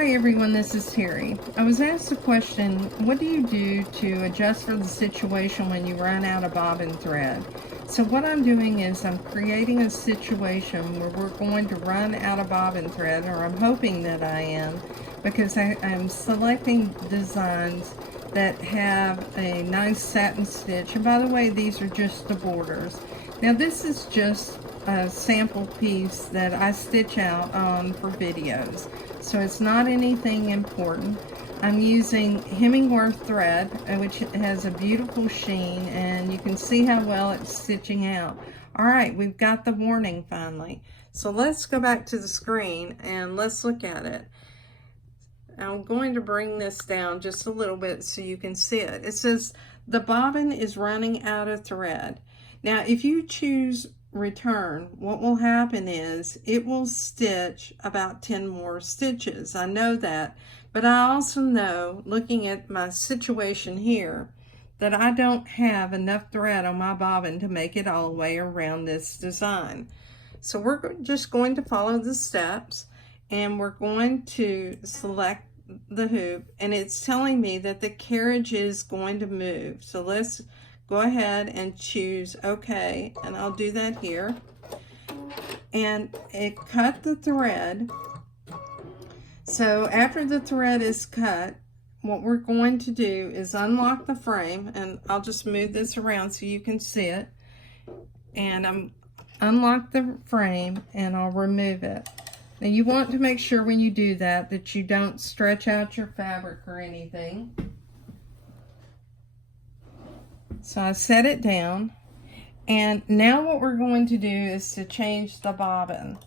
Hi everyone, this is Terry. I was asked a question, what do you do to adjust for the situation when you run out of bobbin thread? So what I'm doing is I'm creating a situation where we're going to run out of bobbin thread, or I'm hoping that I am, because I'm selecting designs that have a nice satin stitch. And by the way, these are just the borders. Now this is just a sample piece that I stitch out on for videos, so it's not anything important. I'm using Hemingworth thread, which has a beautiful sheen, and you can see how well it's stitching out. All right, we've got the warning finally. So let's go back to the screen and let's look at it. I'm going to bring this down just a little bit so you can see it. It says the bobbin is running out of thread. Now, if you choose return, what will happen is it will stitch about 10 more stitches. I know that, but I also know, looking at my situation here, that I don't have enough thread on my bobbin to make it all the way around this design. So we're just going to follow the steps, and we're going to select the hoop, and it's telling me that the carriage is going to move. So let's go ahead and choose OK, and I'll do that here. And it cut the thread. So after the thread is cut, what we're going to do is unlock the frame, and I'll just move this around so you can see it. And I'm unlock the frame, and I'll remove it. Now you want to make sure when you do that that you don't stretch out your fabric or anything. So I set it down, and now what we're going to do is to change the bobbin.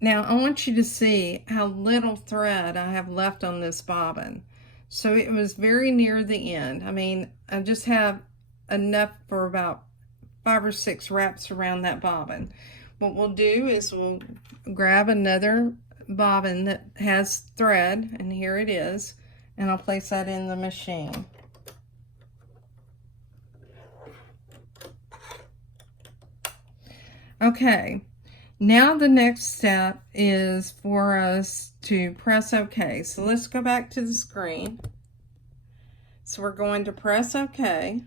Now I want you to see how little thread I have left on this bobbin. So it was very near the end. I mean, I just have enough for about 5 or 6 wraps around that bobbin. What we'll do is we'll grab another bobbin that has thread, and here it is, and I'll place that in the machine. Okay, now the next step is for us to press OK. So let's go back to the screen. So we're going to press OK.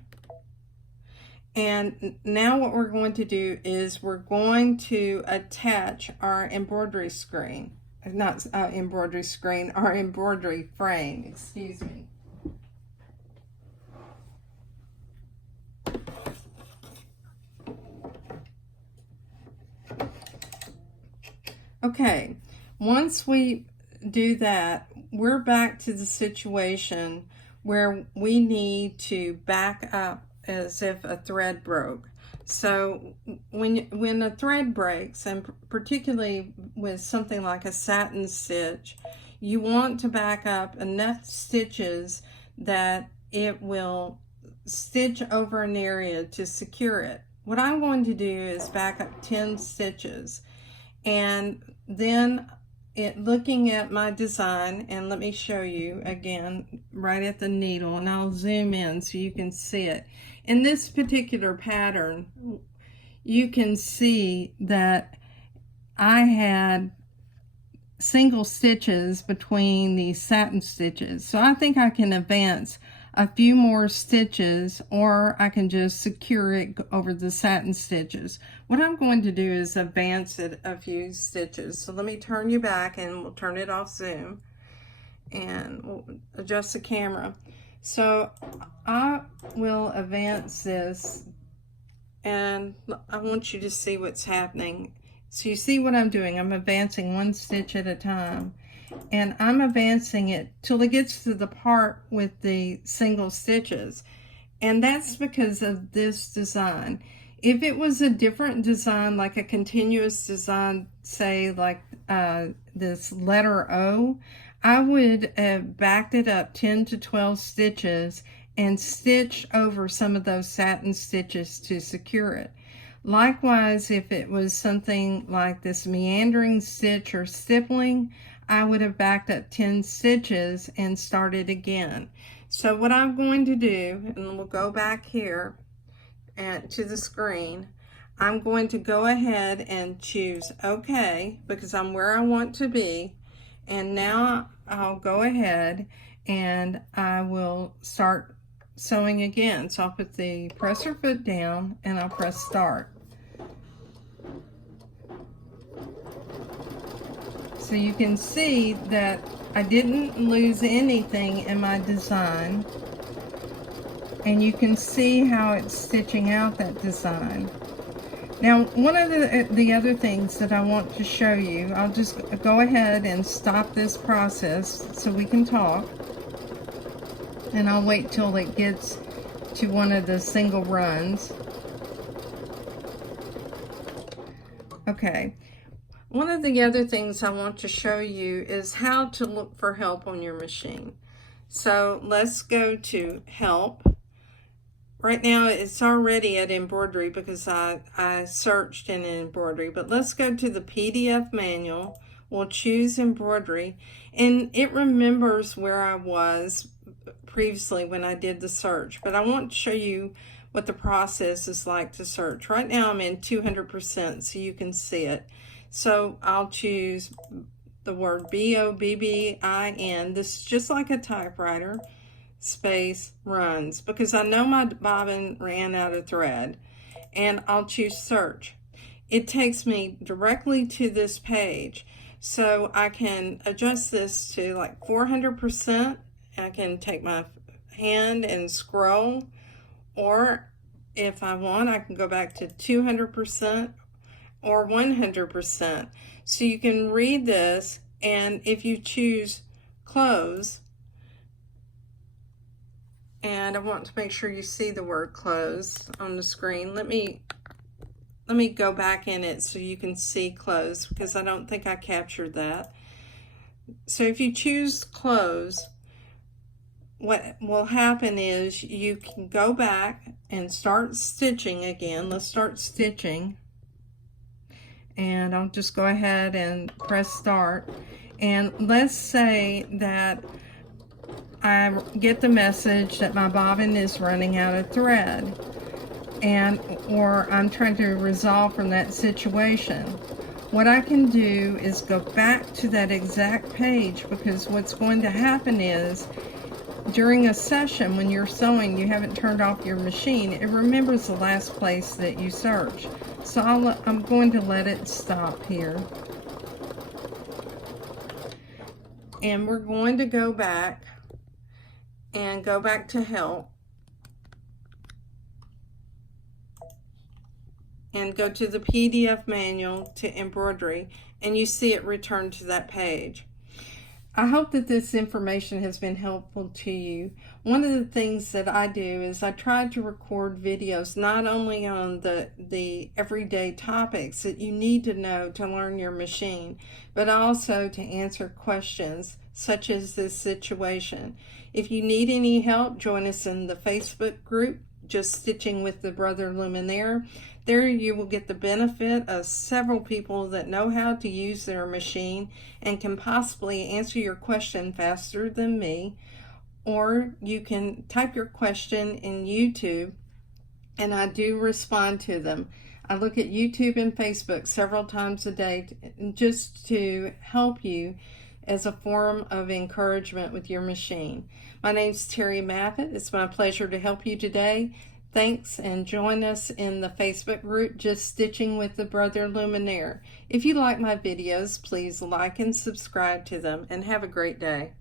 And now what we're going to do is we're going to attach our embroidery screen. Not embroidery screen, our embroidery frame, excuse me. Okay, once we do that, we're back to the situation where we need to back up as if a thread broke. So when a thread breaks, and particularly with something like a satin stitch, you want to back up enough stitches that it will stitch over an area to secure it. What I'm going to do is back up 10 stitches. And then looking at my design, and let me show you again right at the needle, and I'll zoom in so you can see it. In this particular pattern, you can see that I had single stitches between these satin stitches. So I think I can advance a few more stitches, or I can just secure it over the satin stitches. What I'm going to do is advance it a few stitches. So let me turn you back, and we'll turn it off zoom, and we'll adjust the camera. So I will advance this, and I want you to see what's happening. So you see what I'm doing. I'm advancing one stitch at a time, and I'm advancing it till it gets to the part with the single stitches. And that's because of this design. If it was a different design, like a continuous design, say like this letter O, I would have backed it up 10 to 12 stitches and stitch over some of those satin stitches to secure it. Likewise, if it was something like this meandering stitch or stippling, I would have backed up 10 stitches and started again. So what I'm going to do, and we'll go back here to the screen, I'm going to go ahead and choose OK, because I'm where I want to be. And now I'll go ahead and I will start sewing again. So I'll put the presser foot down and I'll press start. So you can see that I didn't lose anything in my design, and you can see how it's stitching out that design. Now, one of the other things that I want to show you, I'll just go ahead and stop this process so we can talk, and I'll wait till it gets to one of the single runs. Okay. One of the other things I want to show you is how to look for help on your machine. So let's go to help. Right now it's already at embroidery because I searched in embroidery, but let's go to the PDF manual. We'll choose embroidery, and it remembers where I was previously when I did the search, but I want to show you what the process is like to search. Right now I'm in 200% so you can see it. So I'll choose the word Bobbin. This is just like a typewriter, space runs, because I know my bobbin ran out of thread, and I'll choose search. It takes me directly to this page, so I can adjust this to like 400%. I can take my hand and scroll, or if I want I can go back to 200% or 100%. So you can read this, and if you choose close, and I want to make sure you see the word close on the screen. Let me go back in it so you can see close, because I don't think I captured that. So if you choose close, what will happen is you can go back and start stitching again. Let's start stitching. And I'll just go ahead and press start. And let's say that I get the message that my bobbin is running out of thread, or I'm trying to resolve from that situation. What I can do is go back to that exact page, because what's going to happen is during a session when you're sewing, you haven't turned off your machine, it remembers the last place that you searched. So I'm going to let it stop here. And we're going to go back and go back to help and go to the PDF manual to embroidery, and you see it return to that page. I hope that this information has been helpful to you. One of the things that I do is I try to record videos not only on the everyday topics that you need to know to learn your machine, but also to answer questions such as this situation. If you need any help, join us in the Facebook group, Just Stitching with the Brother Luminaire. There you will get the benefit of several people that know how to use their machine and can possibly answer your question faster than me. Or you can type your question in YouTube, and I do respond to them. I look at YouTube and Facebook several times a day just to help you as a form of encouragement with your machine. My name's Terry Maffitt. It's my pleasure to help you today. Thanks, and join us in the Facebook group, Just Stitching with the Brother Luminaire. If you like my videos, please like and subscribe to them, and have a great day.